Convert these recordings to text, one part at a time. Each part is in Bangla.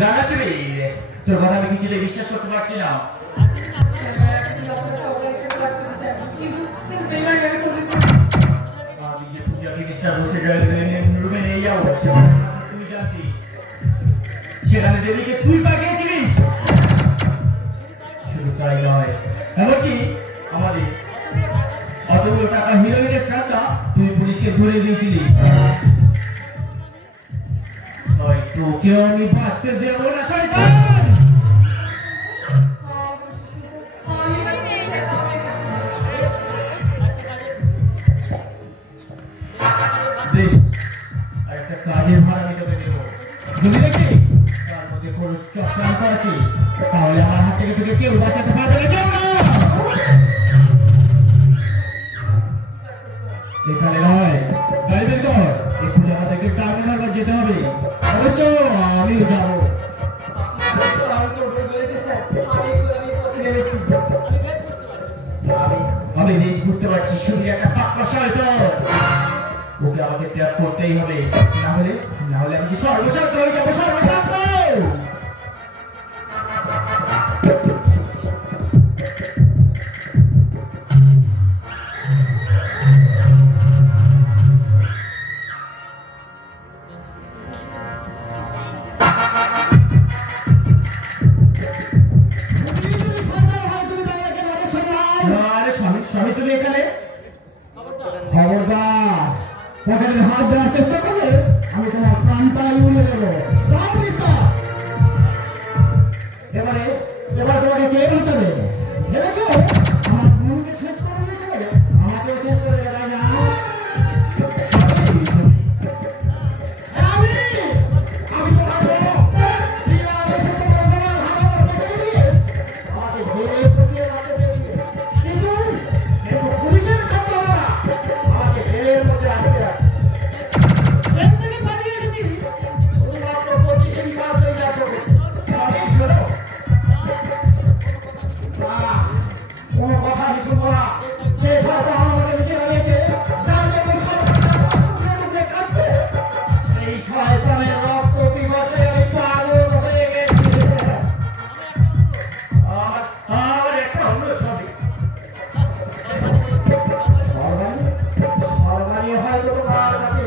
না না শুনি তোর কথা আমি কিছুতে বিশ্বাস করতে পারছি না। আমি যে পূজাকে ডিস্টার্ব বসে রুমে নিয়ে যাবো তুই জানতিস, সেখানে দেবীকে তুই পাঠিয়েছিলিস। শুধু তাই নয়, এমনকি আমাদের অতগুলো টাকা হিরোইনের টাকা তুই পুলিশকে ধরে দিয়েছিলিস। তোকেও আমি বাঁচতে দেব না শয়তান। বেশ, একটা কাজের ভাড়া আমি তোকে দেবো। যদি দেখি তার মধ্যে কোনো চক্রান্ত আছে, তাহলে আমার হাত থেকে তোকে কেউ বাঁচাতে পারবে না, কেউ না। এখানে নয়, গাড়ি বের কর। এক্ষুনি আমাদেরকে টার্মিনাল বা যেতে হবে। অবশ্য আমিও যাবো। আমি বেশ বুঝতে পারছি শুধু একটা পাক্কা শয়তান। ওকে আমাকে ত্যাগ করতেই হবে, না হলে আমি যে সর্বশান্ত হয়ে যাবো, সর্বশান্ত। তুমি এখানে খবরদার, পকেটে হাত দেওয়ার চেষ্টা করলে আমি তোমার প্রাণটাই উড়িয়ে দেবো। এবার তোমাকে কে বাঁচাবে ভেবেছো? আমার মনকে শেষ করে দিয়েছে, আমাকেও শেষ করে দেবে, তাই না? আমি তোমার বিনা দেশে তোমার বেলার হাত আমার পকেটে দিয়ে আমাকে ভেবে পচিয়ে রাখতে চেয়েছিলে, কিন্তু পুলিশের সাথে হলো না, আমাকে ভেবের মধ্যে রাখতে রাখতে থেকে পালিয়ে এসেছি শুধুমাত্র প্রতিহিংসা করে যাচ্ছ। সঠিক শোনো, কোনো কথা আমি শুনবো না। যে সরকার আমাকে নিচে নামিয়েছে, যার জন্য সরকার টুকরে কাটছে, সেই শয়তানের রক্ত পিপাসে আমি পাগল হয়ে গেছি। আর একটা অনুরোধ হবে, সরকারি হয়তো তোমার কাছে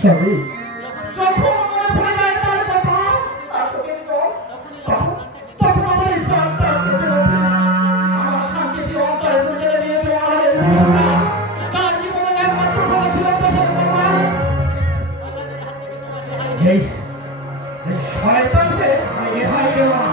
সবই যখন মনে পড়ে যায় তার কথা, তখন আমার এই প্রাণটা কেঁদে ওঠে। আমার শান্তিপ্রিয় অন্তরে তুমি জেনে নিয়েছো আমাদের পুরস্কার, তার জীবনের একমাত্র কথা ছিল দেশের কল্যাণ। এই শয়তানকে আমি রেহাই দেব না।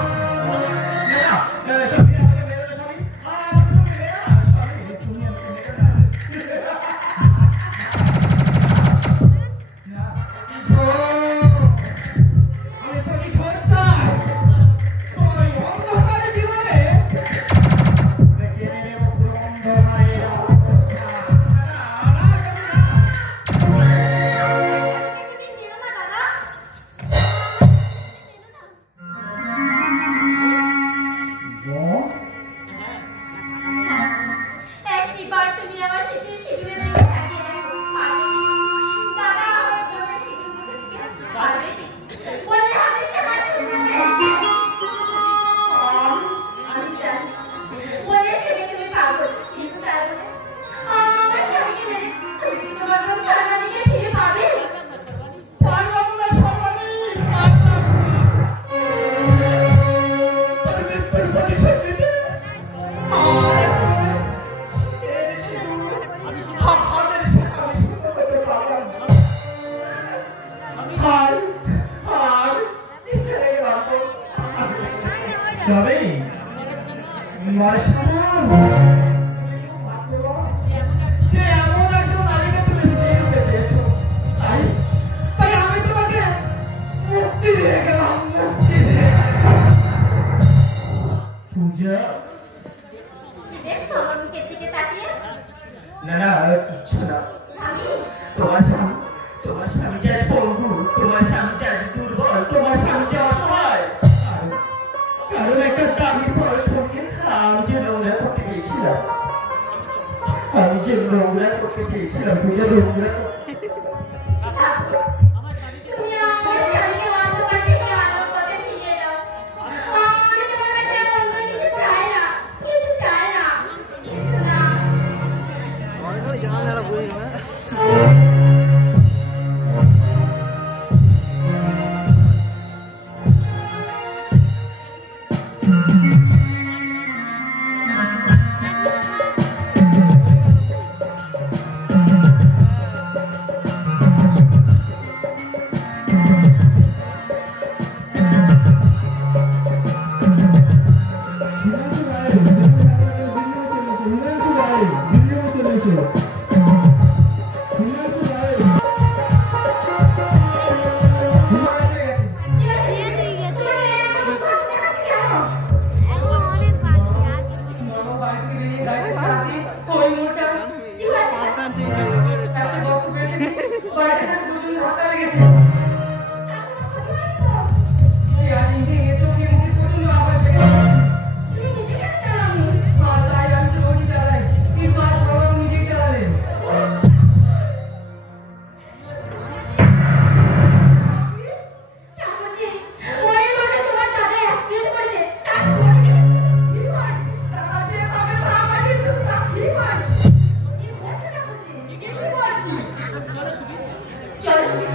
চলো শুনি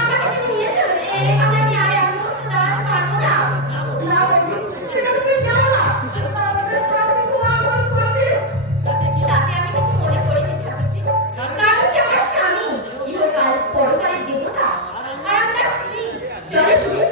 আমাকে তুমি নিয়ে চলো এখানে আমি আর এক মুহূর্ত দাঁড়াতে পারবো না না বন্ধু সেটা তুমি যাও না আমাদের সামনে তোমার আমার কাছে তাতে আমি কিছু মনে করিনি ঠাকুরজি কারণ সে আমার স্বামী ইহকাল পরকালের দেবতা আর আমি তার স্ত্রী চলো শুনি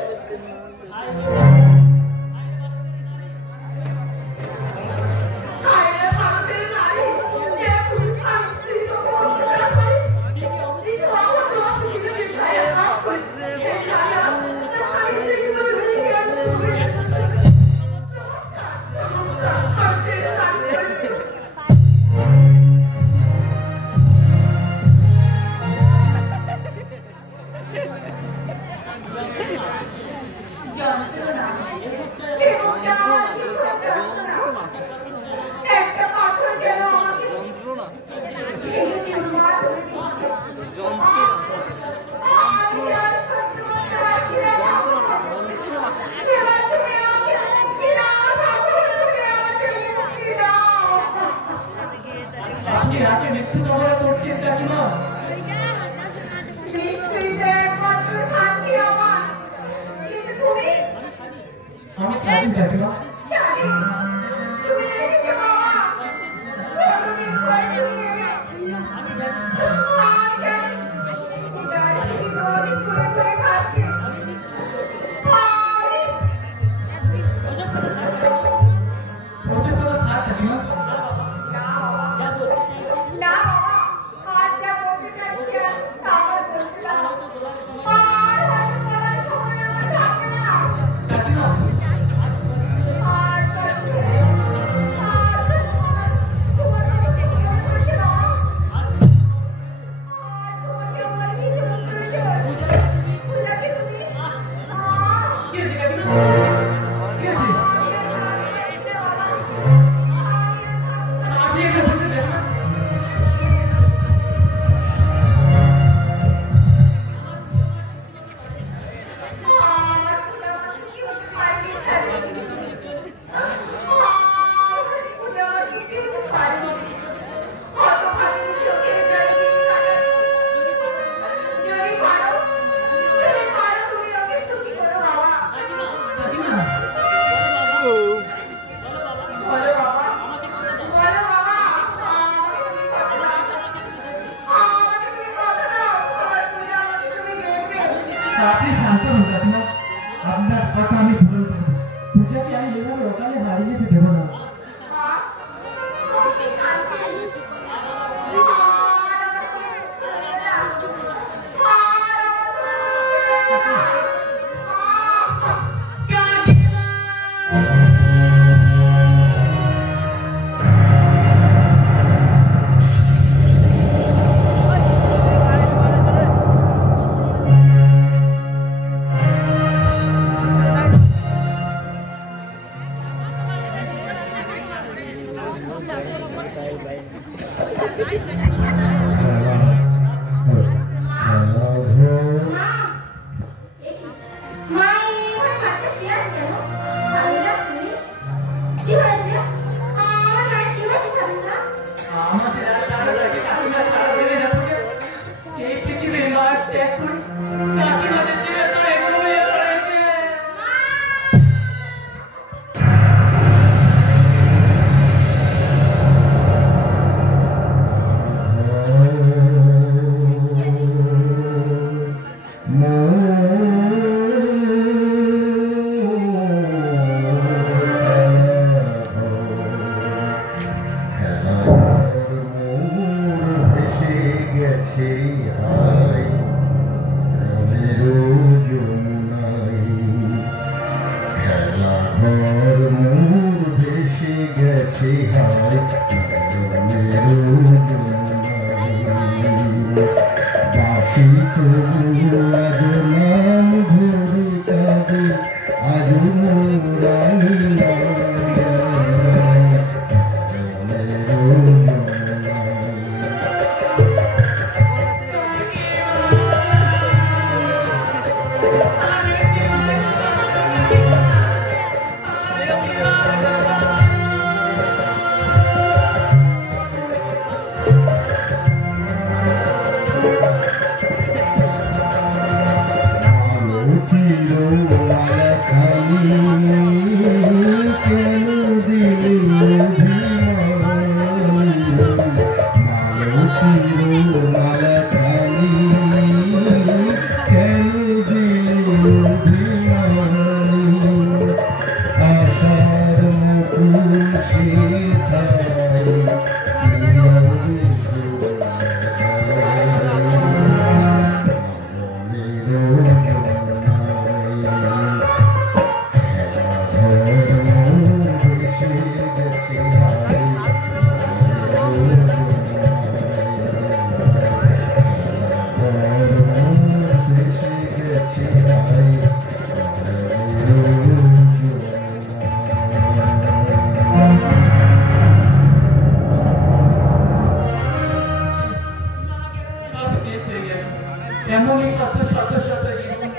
এমনই কত শত শত জীবন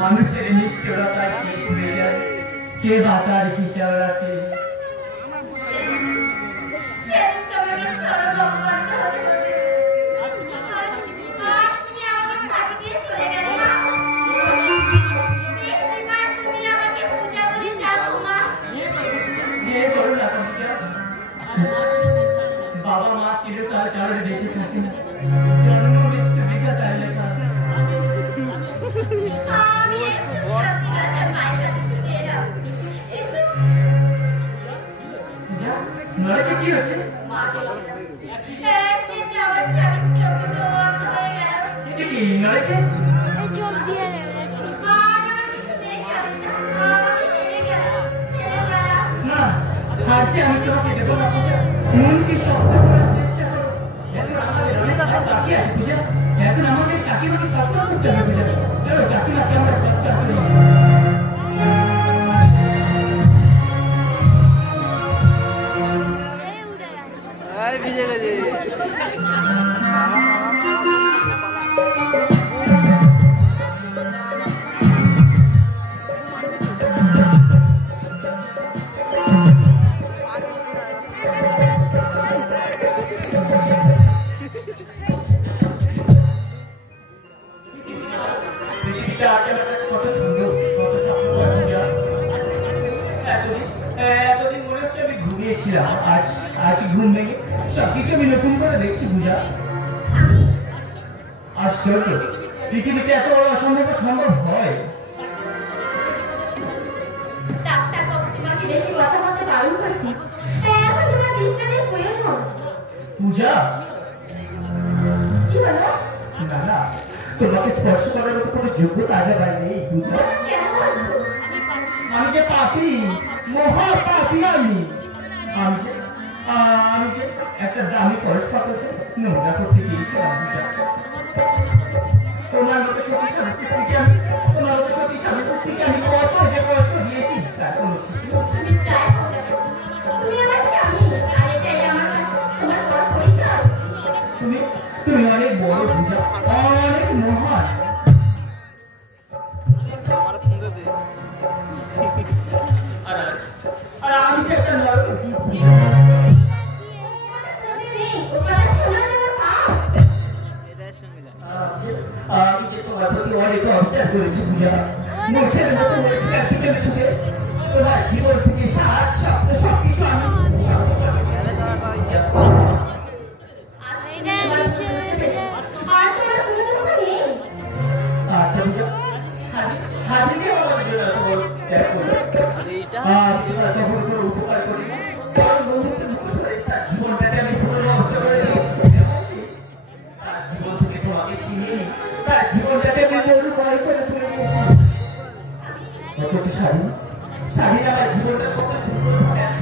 মানুষের নিষ্ঠুরতায় শেষ হয়ে যায়, কে বা তার হিসাব রাখে। সেদিন তোমাকে চরম অপমানিত হতে হয়েছে। আজ তুমি আমাকে ফাঁকি দিয়ে চলে গেলে মা। একটিবার তুমি আমাকে পূজা বলে ডাকো মা। বিয়ে করো না পূজা। বাবা মা চিরকাল কারোর বেঁচে থাকে না, জন্ম মৃত্যু বিধাতার লেখা। আমি একটু শান্তি বাসার মায়ের কাছে ছুটে এলাম, কিন্তু পূজা, নরেকে কি হয়েছে? মাকে অ্যাক্সিডেন্টে আমার স্বামীর চোখে বন্ধ হয়ে গেল। সে কি নরেকে? আজ আমার কিছুতেই শান্তি না। আমি হেরে গেলাম। না, হারতে আমি তোমাকে দেবো না পূজা। মনকে শক্ত করার চেষ্টা করো। এখন আমাদের অনেক কাজ বাকি আছে পূজা। এখন আমাদের কাকিমাকে সৎকার করতে হবে পূজা। চলো কাকিমাকে আমরা সৎকার করি। ভিজে গেছে। পৃথিবীটা আজ আমার কাছে কত সুন্দর, কত স্বপ্নময় পূজা। এতদিন মনে হচ্ছে আমি ঘুমিয়েছিলাম, আজ ঘুম ভেঙে সবকিছু আমি নতুন করে দেখছি পূজা। আশ্চর্য, পৃথিবীতে এত বড় অসম্ভব সম্ভব হয়। ডাক্তার বাবু তোমাকে বেশি কথা বলতে বারণ করেছে। এখন তোমার বিশ্রামের প্রয়োজন। পূজা, কি হলো? না না, তোমাকে স্পর্শ করার মতো কোনো যোগ্যতা আজ আমার নেই পূজা। কথা কেন বলছো? আমি যে পাপী, মহা পাপী আমি। আমি যে একটা দামি পরস্পরকে নোংরা করতে চেয়েছিলাম পূজা। তোমার মতো সতী স্ত্রীকে আমি কত যে কষ্ট দিয়েছি তার কোনো ঠিক নেই। আমি চাই পূজা, তুমি আমার স্বামী, আর এটাই আমার কাছে তোমার বড় পরিচয়। তুমি অনেক বড় পূজা, অনেক মহান। আমার ফোন দে। আর আমি যে একটা নরপতি। ও কথা শোনা আমার পাপ। এটার সঙ্গে যা। আমি যে তোমার প্রতি অনেক অবিচার করেছি পূজা। মুখের মতো বলছিলাম পিছনে ছুটে তোমার জীবন থেকে সাত স্বপ্ন সবকিছু আমি গেলে তারা পাইছে। আজ তোমার বুঝতে পেরে আর তোমার কোনো দুঃখ নেই। আচ্ছা পূজা, স্বাধীনে আমার জন্য তোমার ত্যাগ করবে। আর এইটা আমি তোমার কখনো কোনো উপকার করি না, কারণ বন্ধুত্বের মুখ করে তার জীবনটাকে আমি পুরো নষ্ট করে দিয়েছি। তার জীবন থেকে তোমাকে ছিনিয়ে নিই, তার জীবনটাকে আমি মরুময় করে তুলে দিয়েছি। অথচ স্বাধীন আমার জীবনটা কত সুন্দর ভাবে আছে।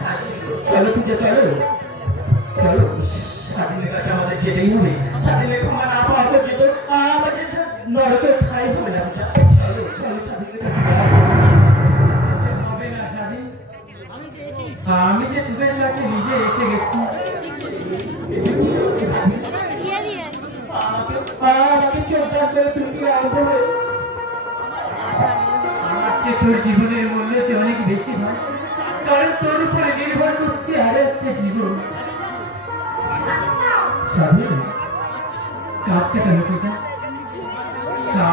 চলো পূজা, চলো স্বাধীনের কাছে আমাদের যেতেই হবে। স্বাধীনের ক্ষমা না পাওয়া পর্যন্ত আমাদের নরকের ঠাঁই হবে না পূজা। চলো স্বাধীনের কাছে হবে না স্বাধীন। আমি যে তোদের কাছে নিজে এসে গেছি। আমাকে চোখদার করে তুমি আনতে হবে। আমার যে তোর জীবনের মূল্য যে অনেক বেশি হয়, কারণ তোর উপরে নির্ভর করছে আরো একটা জীবন। স্বাধীন কাঁদছে কেন তোটা?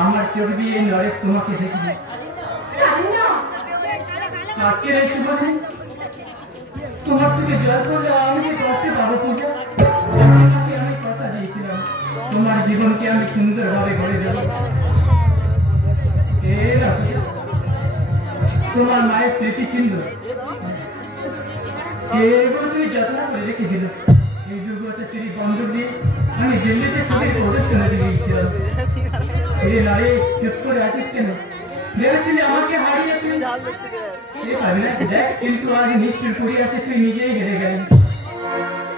আমার চোখ দিয়ে নরেশ তোমাকে দেখি। আজকের এই শুভ দিন তোমার থেকে জয় করলে আমি যে কষ্টে পাবো পূজা। তোমাকে আমি কথা দিয়েছিলাম তোমার জীবনকে আমি সুন্দরভাবে গড়ে দেব। তোমার মায়ের স্মৃতিচিহ্ন যেগুলো তুমি যত্ন করে রেখে দিল। এই দুর্গতা সিঁড়ি বন্ধ দিয়ে আমি দিল্লিতে ছুটির প্রদর্শনে গিয়েছিলাম। এই নারী চুপ করে আছিস কেন? ভেবেছিলি আমাকে হারিয়ে তুই পারবি না, দেখ কিন্তু আজ নিষ্ঠুর করি আছে, তুই নিজেই হেরে গেলি।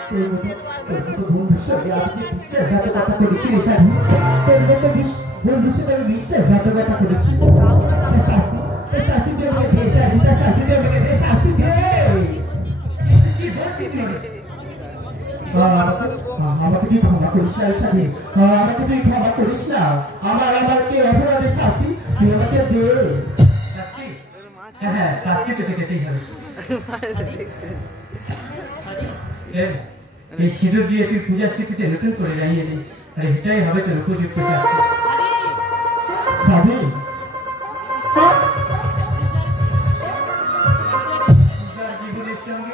তোর মতো বন্ধুর সঙ্গে আমি যে বিশ্বাসঘাতকতা করেছিলি স্বাধীন, তোর মতো বিশ্বাসঘাতকতা করেছি। শাস্তি দে আমাকে, শাস্তি দে আমাকে, শাস্তি দে। কি বলছিস রে? আমাকে তুই ক্ষমা করিস না সাথী, আমাকে তুই ক্ষমা করিস না। আমার কে অপরাধের শাস্তি তুই আমাকে দে। শাস্তি? হ্যাঁ, শাস্তি তোকে খেতেই হবে। এই সিঁদুর দিয়ে তুই পূজার স্মৃতিতে নতুন করে জানিয়ে দিই, আর এটাই হবে তোর উপযুক্ত শাস্তি। স্বাধীন জীবনের সঙ্গে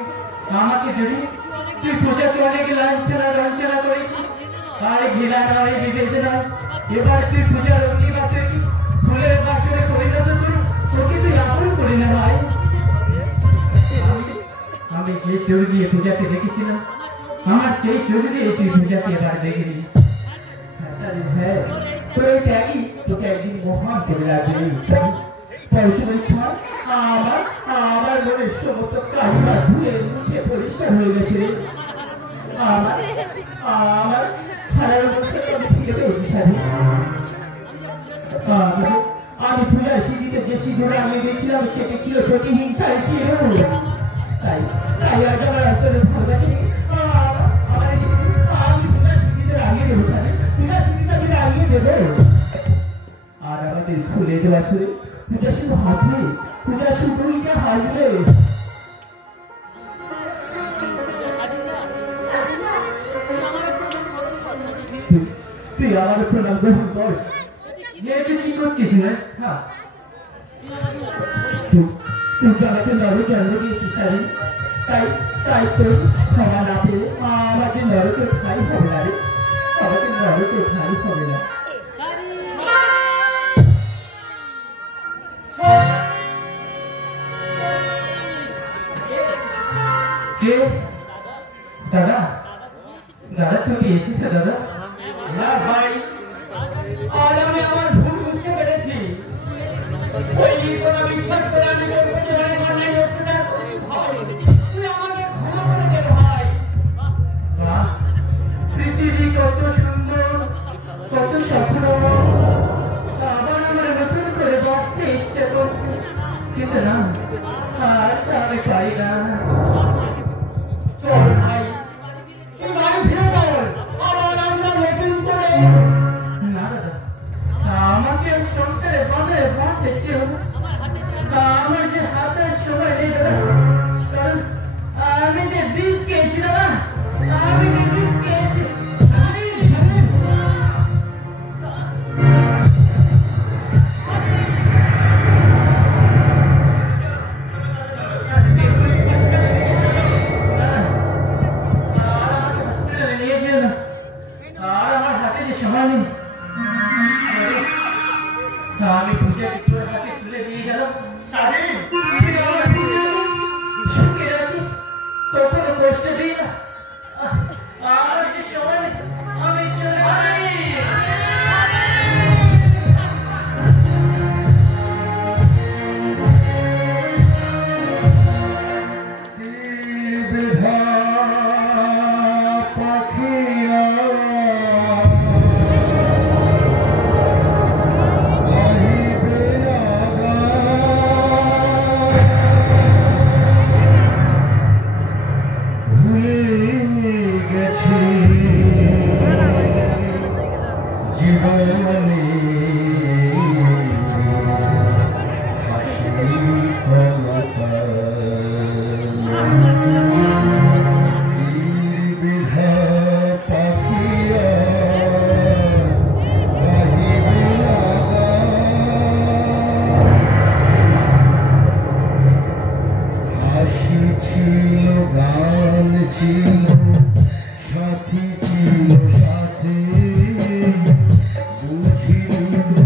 আমাকে জড়িয়ে তুই পূজাকে অনেক লাঞ্ছনা করেছিস, আর ঘৃণা নয়, বিবেচনা। এবার তুই পূজার অগ্নিবাসে কি ফুলের বাসরে পরিণত করে তোকে তুই আপন করে না ভাই। আমি যে চোখ দিয়ে পূজাকে দেখেছিলাম, আমার সেই চোখ দিয়ে তুই পূজাকে এবার দেখবি। হ্যাঁ, তোর এই ত্যাগই তোকে একদিন মহান করে রাখবে। পরশুরামের ছোঁয়া আমার মনের সমস্ত কালিমা ধুয়ে মুছে পরিষ্কার হয়ে গেছে। আমার খারাপ অবস্থা আমি ফিরে পেয়েছি স্বাধীন। আমি পূজার সিঁড়িতে যে সিঁদুর লাগিয়ে দিয়েছিলাম সেটি ছিল প্রতিহিংসার সিঁদুর। তাই আজ আমার অন্তরে ভালোবাসি আমার আমি পূজার সিঁড়িতে লাগিয়ে দেবো স্বাধীন, পূজার সিঁড়িতে আমি লাগিয়ে দেবো। আর আমাদের ফুলের বাসরে পূজা শুধু হাসবে, পূজা শুধুই যে হাসবে। তুই আমার প্রণাম গ্রহণ কর। কি করছিস না? তুই জানাতে নরক জন্ম দিয়েছিস স্বাধীন, তাই তোর ক্ষমা না পেলে আমার যে নরকে ঠাই হবে না রে, আমাকে নরকে ঠাই হবে না। কে? দাদা তুমি এসেছো দাদা? না ভাই, আর আমি আমার ভুল বুঝতে পেরেছি। ওই নির্বনা বিশ্বাস করে আমি তুই আমাকে ক্ষমা করে দে ভাই। পৃথিবী কত সুন্দর, কত স্বপ্ন, আবার আমার নতুন করে বাঁচতে ইচ্ছে করছে, কিন্তু না, আর তা আমি পাই না। চল ভাই, তুই বাড়ি ফিরে চল, আবার আমরা নতুন করে। না দাদা, আমাকে সংসারে বাঁধে বাঁধতে চেয়েও না। আমার যে হাতের সময় নেই দাদা, কারণ আমি যে বীজ খেয়েছি দাদা, আমি যে বীজ খেয়েছি। আমি পূজাকে তোর হাতে তুলে দিয়ে গেলাম। স্বাধীন, তুই আমার সুখে রাখিস, কখনো কষ্ট দিই না। আমার যে সময় আমি চলে যাই। সাথী ছিল সাথে, বুঝিনি তো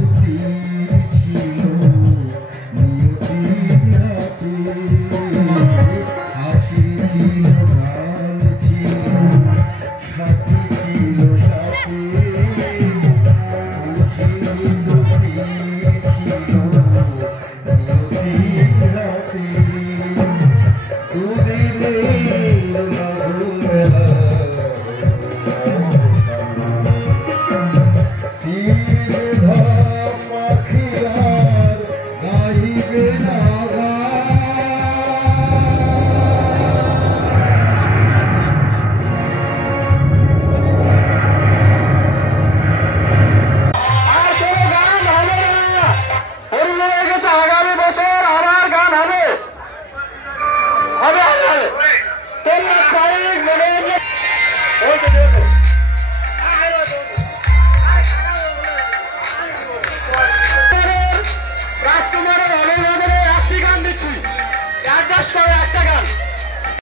ওই তো